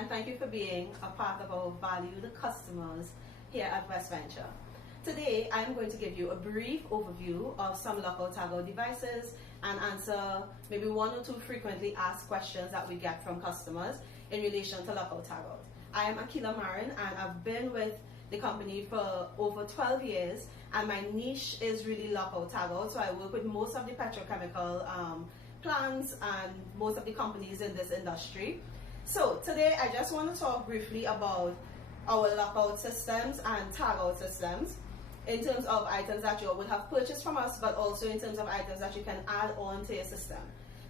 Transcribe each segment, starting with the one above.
and thank you for being a part of our valued customers here at West Venture. Today, I am going to give you a brief overview of some Lockout Tagout devices and answer maybe one or two frequently asked questions that we get from customers in relation to Lockout Tagout. I am Akeela Marin, and I've been with the company for over 12 years, and my niche is really Lockout Tagout. So I work with most of the petrochemical plants and most of the companies in this industry. So today I just want to talk briefly about our lockout systems and tagout systems in terms of items that you would have purchased from us, but also in terms of items that you can add on to your system.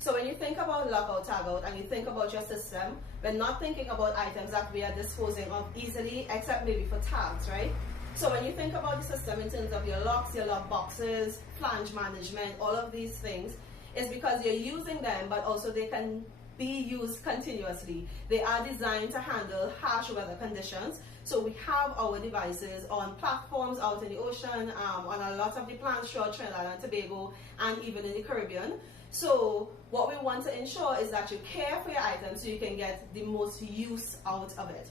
So when you think about lockout tagout and you think about your system, we're not thinking about items that we are disposing of easily, except maybe for tags, right? So when you think about the system in terms of your locks, your lock boxes, flange management, all of these things, is because you're using them, but also they can be used continuously. They are designed to handle harsh weather conditions. So we have our devices on platforms out in the ocean, on a lot of the plants throughout Trinidad and Tobago, and even in the Caribbean. So what we want to ensure is that you care for your items so you can get the most use out of it.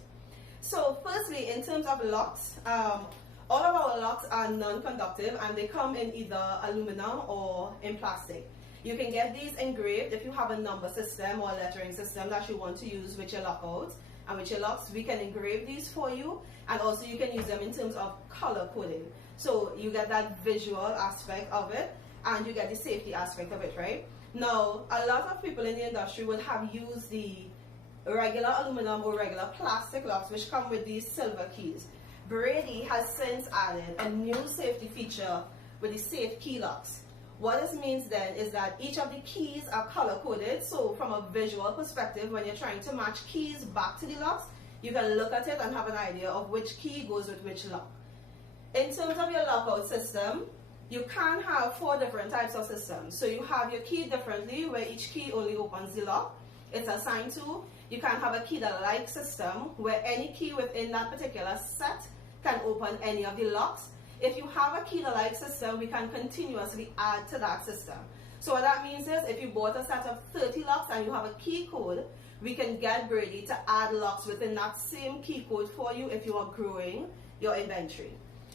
So firstly, in terms of locks, all of our locks are non-conductive and they come in either aluminum or in plastic. You can get these engraved if you have a number system or lettering system that you want to use with your lockouts and with your locks. We can engrave these for you, and also you can use them in terms of color coding. So you get that visual aspect of it and you get the safety aspect of it, right? Now, a lot of people in the industry will have used the regular aluminum or regular plastic locks which come with these silver keys. Brady has since added a new safety feature with the safe key locks. What this means then is that each of the keys are color coded, so from a visual perspective, when you're trying to match keys back to the locks, you can look at it and have an idea of which key goes with which lock. In terms of your lockout system, you can have 4 different types of systems. So you have your key differently, where each key only opens the lock it's assigned to. You can have a key-like system, where any key within that particular set can open any of the locks. If you have a key-like system, we can continuously add to that system. So what that means is, if you bought a set of 30 locks and you have a key code, we can get Brady to add locks within that same key code for you if you are growing your inventory,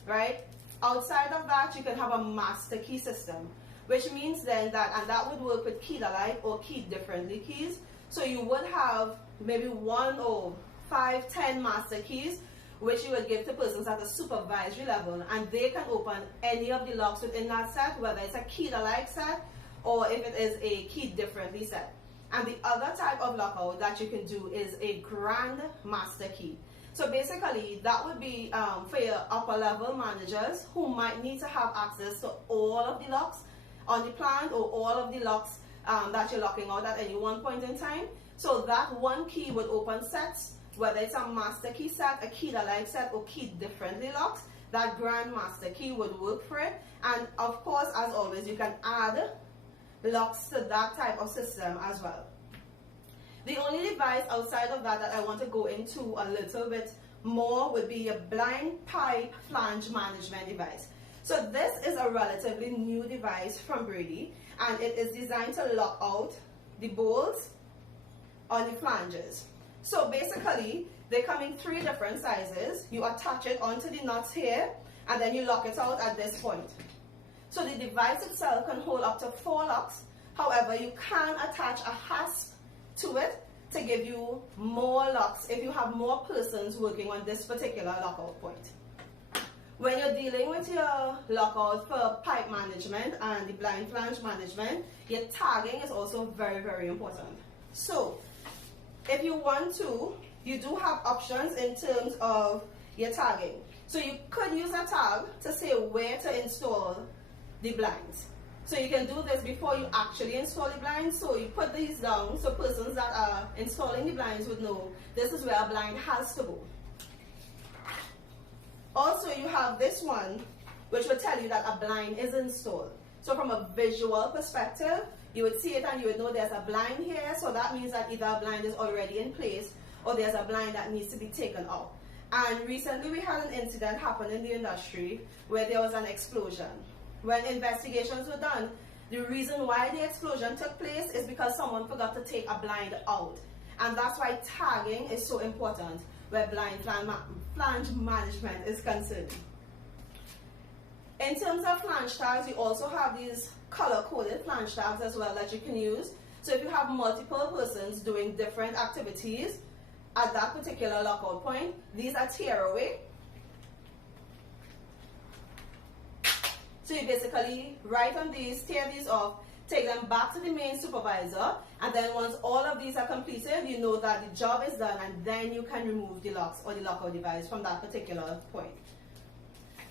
right? Outside of that, you can have a master key system, which means then that, and that would work with key-alike or key-differently keys. So you would have maybe 1 or 5, 10 master keys, which you would give to persons at a supervisory level, and they can open any of the locks within that set, whether it's a key-alike set or if it is a key-differently set. And the other type of lockout that you can do is a grand master key. So basically, that would be for your upper level managers who might need to have access to all of the locks on the plant or all of the locks that you're locking out at any one point in time. So that one key would open sets, whether it's a master key set, a key-alike set, or key-differently locks. That grand master key would work for it. And of course, as always, you can add locks to that type of system as well. The only device outside of that I want to go into a little bit more would be a blind pipe flange management device. So this is a relatively new device from Brady, and it is designed to lock out the bolts on the flanges. So basically, they come in 3 different sizes. You attach it onto the nuts here, and then you lock it out at this point. So the device itself can hold up to 4 locks. However, you can attach a hasp to it to give you more locks if you have more persons working on this particular lockout point. When you're dealing with your lockout for pipe management and the blind flange management, your tagging is also very, very important. So if you want to, you do have options in terms of your tagging. So you could use a tag to say where to install the blinds. So you can do this before you actually install the blinds. So you put these down so persons that are installing the blinds would know this is where a blind has to go. Also, you have this one, which will tell you that a blind is installed. So from a visual perspective, you would see it and you would know there's a blind here. So that means that either a blind is already in place or there's a blind that needs to be taken out. And recently we had an incident happen in the industry where there was an explosion. When investigations were done, the reason why the explosion took place is because someone forgot to take a blind out. And that's why tagging is so important where blind flange management is concerned. In terms of flange tags, you also have these color-coded flange tags as well that you can use. So if you have multiple persons doing different activities at that particular lockout point, these are tear away. So you basically write on these, tear these off, take them back to the main supervisor, and then once all of these are completed, you know that the job is done, and then you can remove the locks or the lockout device from that particular point.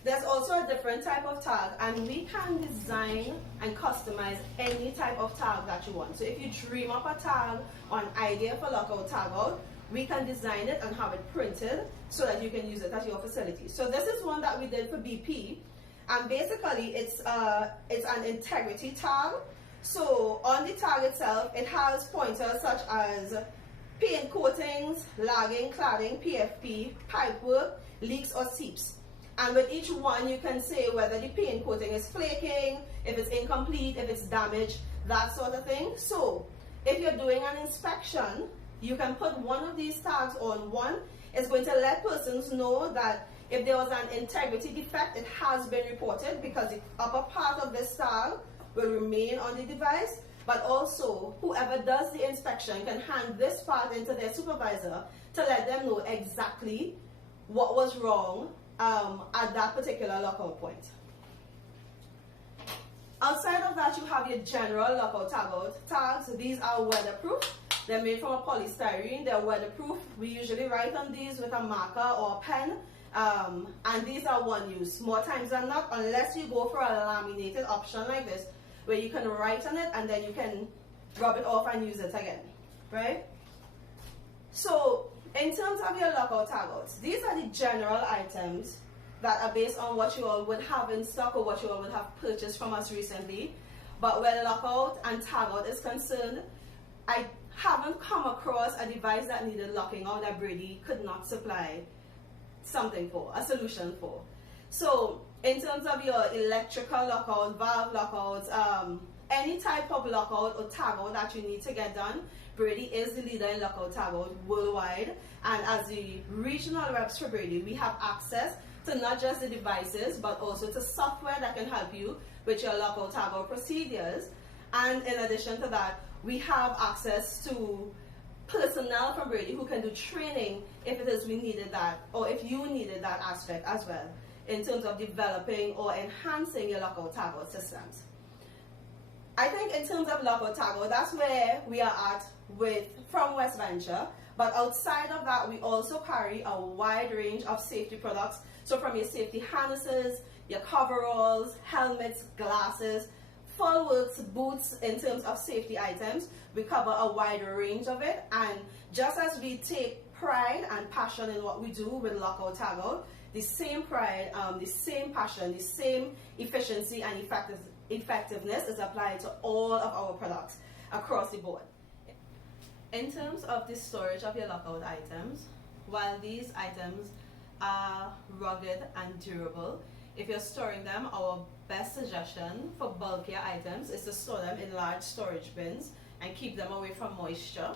There's also a different type of tag, and we can design and customize any type of tag that you want. So if you dream up a tag or an idea for Lockout Tagout, we can design it and have it printed so that you can use it at your facility. So this is one that we did for BP, and basically it's an integrity tag. So on the tag itself, it has pointers such as paint coatings, lagging, cladding, PFP, pipework, leaks or seeps. And with each one, you can say whether the paint coating is flaking, if it's incomplete, if it's damaged, that sort of thing. So if you're doing an inspection, you can put one of these tags on one. It's going to let persons know that if there was an integrity defect, it has been reported, because the upper part of this tag will remain on the device. But also, whoever does the inspection can hand this part into their supervisor to let them know exactly what was wrong at that particular lockout point. Outside of that, you have your general lockout tagout tags. These are weatherproof. They're made from a polystyrene. They're weatherproof. We usually write on these with a marker or a pen. And these are one use. More times than not, unless you go for a laminated option like this, where you can write on it and then you can rub it off and use it again, right? So in terms of your lockout tagouts, these are the general items that are based on what you all would have in stock or what you all would have purchased from us recently. But where lockout and tagout is concerned, I haven't come across a device that needed locking out that Brady could not supply something for, a solution for. So in terms of your electrical lockout, valve lockouts, any type of lockout or tagout that you need to get done, Brady is the leader in lockout tagout worldwide. And as the regional reps for Brady, we have access to not just the devices, but also to software that can help you with your lockout tagout procedures. And in addition to that, we have access to personnel from Brady who can do training if it is we needed that, or if you needed that aspect as well, in terms of developing or enhancing your lockout tagout systems. I think in terms of lockout tagout, that's where we are at from West Venture. But outside of that, we also carry a wide range of safety products. So from your safety harnesses, your coveralls, helmets, glasses, full works, boots, in terms of safety items, we cover a wide range of it. And just as we take pride and passion in what we do with Lockout Tagout, the same pride, the same passion, the same efficiency and effectiveness is applied to all of our products across the board. In terms of the storage of your lockout items, while these items are rugged and durable, if you're storing them, our best suggestion for bulkier items is to store them in large storage bins and keep them away from moisture.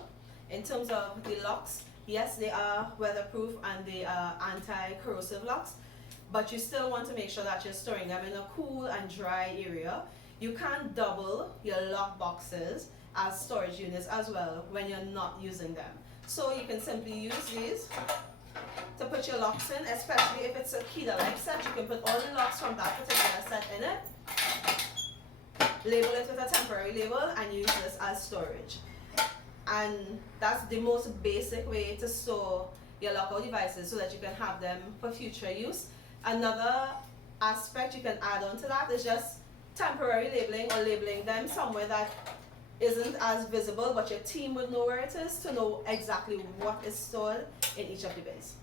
In terms of the locks, yes, they are weatherproof and they are anti-corrosive locks, but you still want to make sure that you're storing them in a cool and dry area. You can double your lock boxes as storage units as well when you're not using them. So you can simply use these to put your locks in, especially if it's a Akeela-like set. You can put all the locks from that particular set in it, label it with a temporary label, and use this as storage. And that's the most basic way to store your lockout devices so that you can have them for future use. Another aspect you can add on to that is just temporary labeling, or labeling them somewhere that isn't as visible, but your team would know where it is to know exactly what is stored in each of the bins.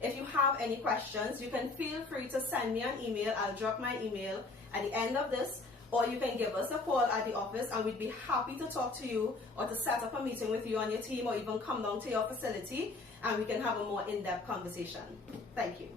If you have any questions, you can feel free to send me an email. I'll drop my email at the end of this, or you can give us a call at the office and we'd be happy to talk to you or to set up a meeting with you and your team, or even come down to your facility and we can have a more in-depth conversation. Thank you.